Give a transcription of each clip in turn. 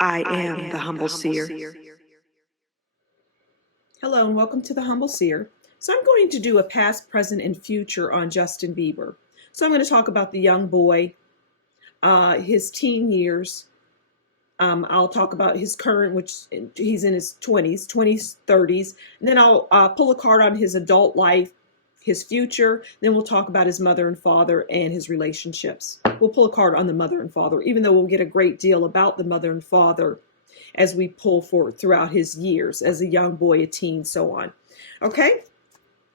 I am the Humble Seer. Hello and welcome to the Humble Seer. So I'm going to do a past, present, and future on Justin Bieber. So I'm going to talk about the young boy, his teen years. I'll talk about his current, which he's in his 20s, 30s. And then I'll pull a card on his adult life, his future. Then we'll talk about his mother and father and his relationships. We'll pull a card on the mother and father, even though we'll get a great deal about the mother and father as we pull forward throughout his years as a young boy, a teen, so on. Okay,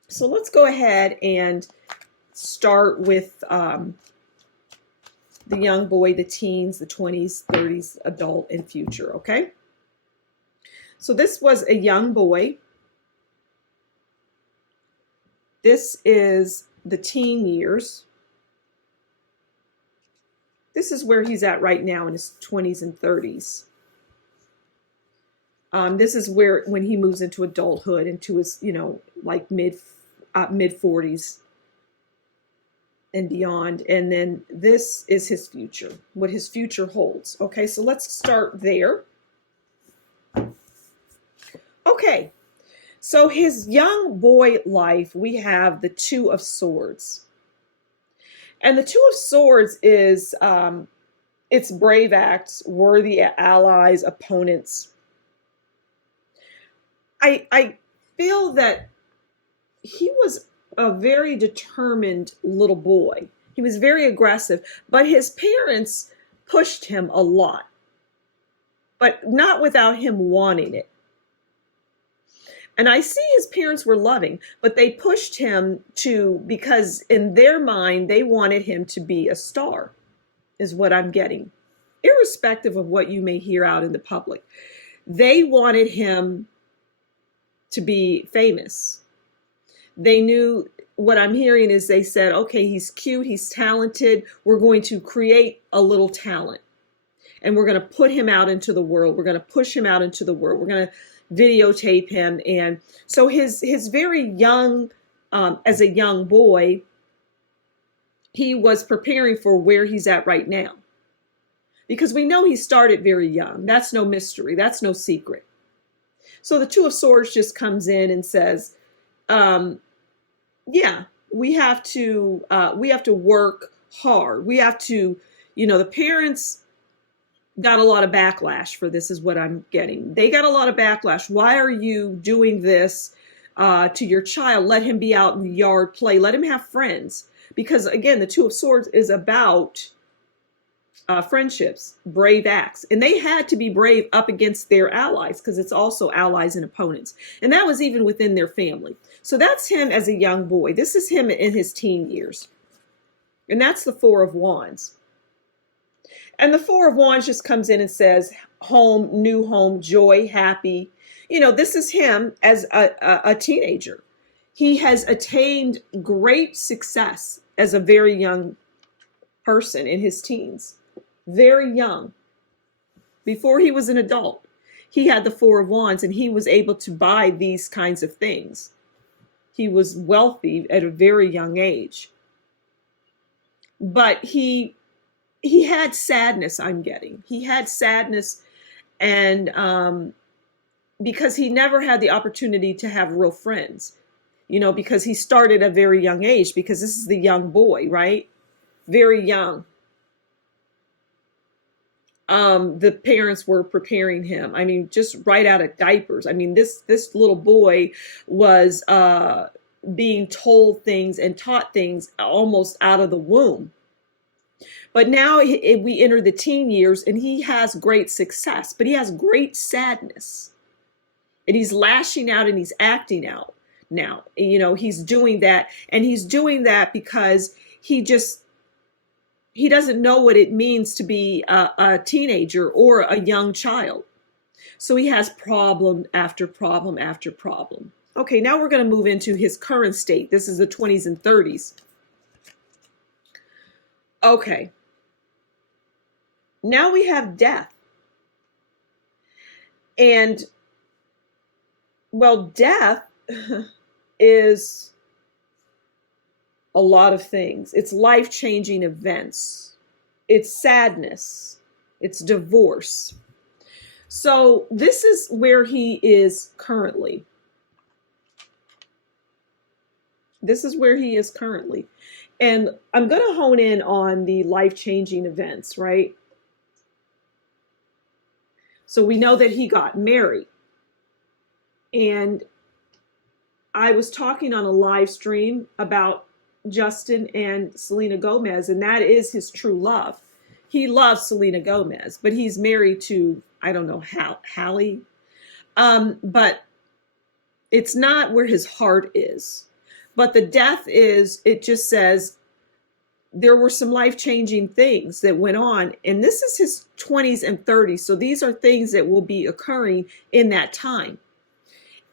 so let's go ahead and start with the young boy, the teens, the 20s, 30s, adult, and future. Okay, so this was a young boy. This is the teen years. This is where he's at right now in his 20s and 30s. This is where when he moves into adulthood, into his, like mid 40s and beyond. And then this is his future, what his future holds. Okay, so let's start there. Okay, so his young boy life, we have the Two of Swords. And the Two of Swords is, it's brave acts, worthy allies, opponents. I feel that he was a very determined little boy. He was very aggressive, but his parents pushed him a lot, but not without him wanting it. And I see his parents were loving, but they pushed him because in their mind, they wanted him to be a star, is what I'm getting, irrespective of what you may hear out in the public. They wanted him to be famous. They knew, what I'm hearing is they said, okay, he's cute, he's talented, we're going to create a little talent and we're going to put him out into the world. We're going to push him out into the world. We're going to videotape him. And so his very young, as a young boy, he was preparing for where he's at right now. Because we know he started very young. That's no mystery. That's no secret. So the Two of Swords just comes in and says, yeah, we have to work hard. We have to, the parents got a lot of backlash for this, is what I'm getting. They got a lot of backlash. Why are you doing this to your child? Let him be out in the yard, play. Let him have friends. Because again, the Two of Swords is about friendships, brave acts. And they had to be brave up against their allies, because it's also allies and opponents. And that was even within their family. So that's him as a young boy. This is him in his teen years. And that's the Four of Wands. And the Four of Wands just comes in and says, home, new home, joy, happy. This is him as a teenager. He has attained great success as a very young person in his teens. Very young, before he was an adult, he had the Four of Wands and he was able to buy these kinds of things. He was wealthy at a very young age. But he had sadness, I'm getting. He had sadness, and because he never had the opportunity to have real friends, because he started at a very young age, because this is the young boy, right? Very young. The parents were preparing him. I mean, just right out of diapers. I mean, this little boy was being told things and taught things almost out of the womb. But now we enter the teen years and he has great success, but he has great sadness. And he's lashing out and he's acting out now. He's doing that. And he's doing that because he doesn't know what it means to be a teenager or a young child. So he has problem after problem after problem. Okay, now we're going to move into his current state. This is the 20s and 30s. Okay. Now we have death. And, well, death is a lot of things. It's life-changing events. It's sadness. It's divorce. So this is where he is currently. This is where he is currently. And I'm going to hone in on the life-changing events, right? So we know that he got married. And I was talking on a live stream about Justin and Selena Gomez, and that is his true love. He loves Selena Gomez, but he's married to, I don't know, Hallie. But it's not where his heart is. But the death is, it just says there were some life-changing things that went on. And this is his 20s and 30s. So these are things that will be occurring in that time.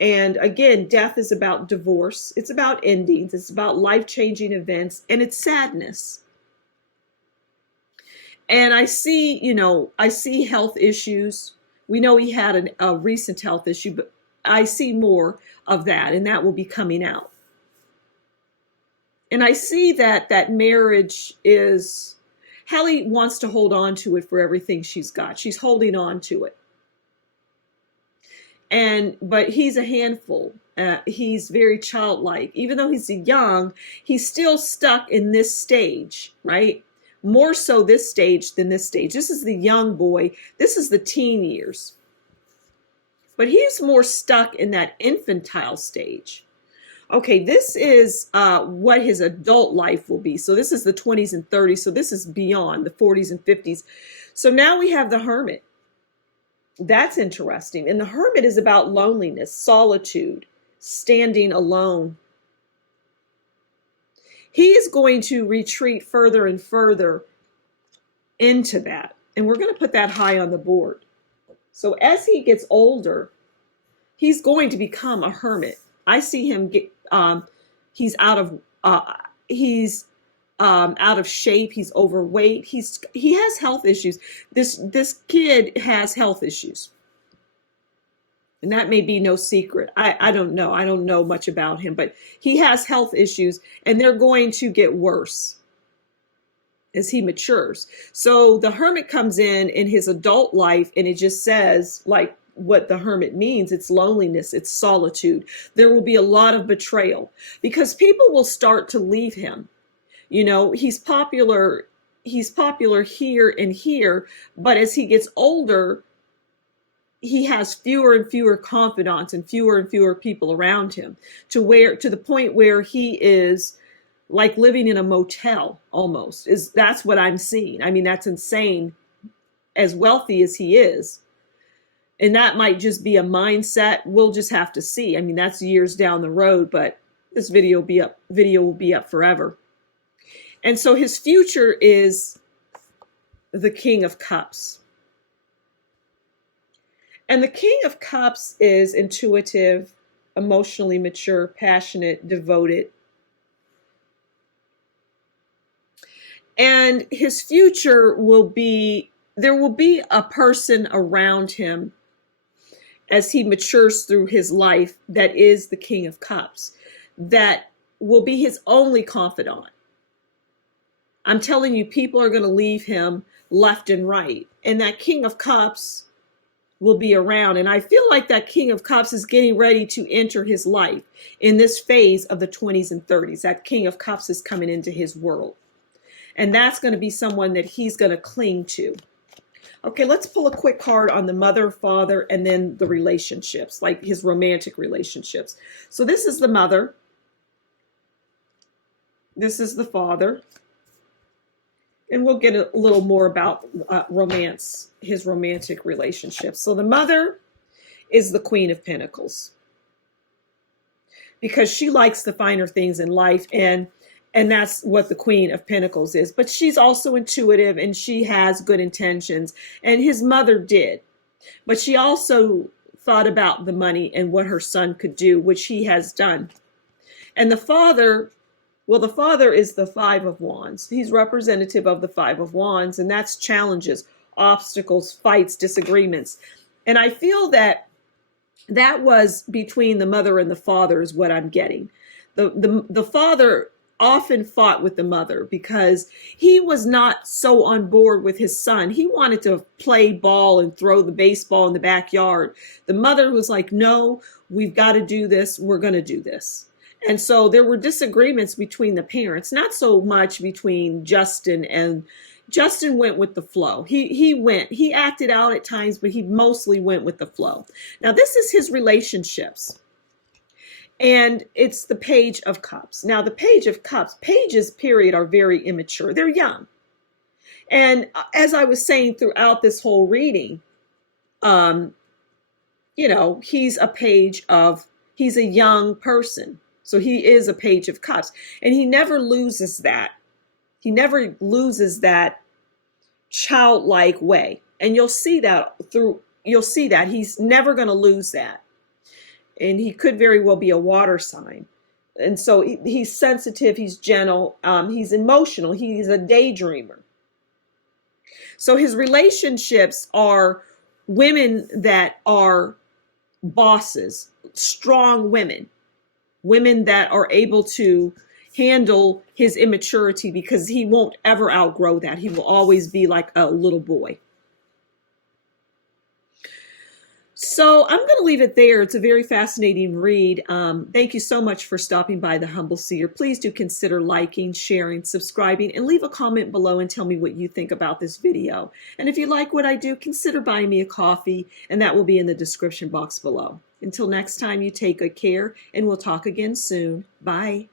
And again, death is about divorce. It's about endings. It's about life-changing events. And it's sadness. And I see, I see health issues. We know he had a recent health issue, but I see more of that, and that will be coming out. And I see that marriage is, Hallie wants to hold on to it for everything she's got. She's holding on to it. But he's a handful. He's very childlike. Even though he's young, he's still stuck in this stage, right? More so this stage than this stage. This is the young boy. This is the teen years. But he's more stuck in that infantile stage. Okay, this is what his adult life will be. So this is the 20s and 30s. So this is beyond the 40s and 50s. So now we have the hermit. That's interesting. And the hermit is about loneliness, solitude, standing alone. He is going to retreat further and further into that. And we're going to put that high on the board. So as he gets older, he's going to become a hermit. I see him get, he's out of shape. He's overweight. He has health issues. This kid has health issues. And that may be no secret. I don't know. I don't know much about him, but he has health issues, and they're going to get worse as he matures. So the hermit comes in his adult life, and it just says, like, what the hermit means. It's loneliness. It's solitude. There will be a lot of betrayal because people will start to leave him. He's popular here and here, but as he gets older, he has fewer and fewer confidants and fewer people around him to the point where he is like living in a motel almost. That's what I'm seeing. I mean, that's insane, as wealthy as he is. And that might just be a mindset. We'll just have to see. I mean, that's years down the road, but this video will be up forever. And so his future is the King of Cups. And the King of Cups is intuitive, emotionally mature, passionate, devoted. And his future will be, there will be a person around him as he matures through his life that is the King of Cups, that will be his only confidant. I'm telling you, people are going to leave him left and right. And that King of Cups will be around. And I feel like that King of Cups is getting ready to enter his life in this phase of the 20s and 30s. That King of Cups is coming into his world. And that's going to be someone that he's going to cling to. Okay, let's pull a quick card on the mother, father, and then the relationships, like his romantic relationships. So this is the mother. This is the father. And we'll get a little more about romance, his romantic relationships. So the mother is the Queen of Pentacles because she likes the finer things in life, and that's what the Queen of Pentacles is. But she's also intuitive, and she has good intentions, and his mother did. But she also thought about the money and what her son could do, which he has done. And the father, well, the father is the Five of Wands. He's representative of the Five of Wands, and that's challenges, obstacles, fights, disagreements. And I feel that was between the mother and the father is what I'm getting. The father often fought with the mother because he was not so on board with his son. He wanted to play ball and throw the baseball in the backyard. The mother was like, no, we've got to do this. We're going to do this. And so there were disagreements between the parents, not so much between Justin, and Justin went with the flow. He acted out at times, but he mostly went with the flow. Now, this is his relationships. And it's the Page of Cups. Now, the Page of Cups, pages, period, are very immature. They're young. And as I was saying throughout this whole reading, he's a young person. So he is a Page of Cups. And he never loses that. He never loses that childlike way. And you'll see that he's never going to lose that. And he could very well be a water sign. And so he's sensitive, he's gentle, he's emotional, he's a daydreamer. So his relationships are women that are bosses, strong women that are able to handle his immaturity, because he won't ever outgrow that. He will always be like a little boy. So I'm going to leave it there. It's a very fascinating read. Thank you so much for stopping by the Humble Seer. Please do consider liking, sharing, subscribing, and leave a comment below and tell me what you think about this video. And if you like what I do, consider buying me a coffee, and that will be in the description box below. Until next time, you take good care, and we'll talk again soon. Bye.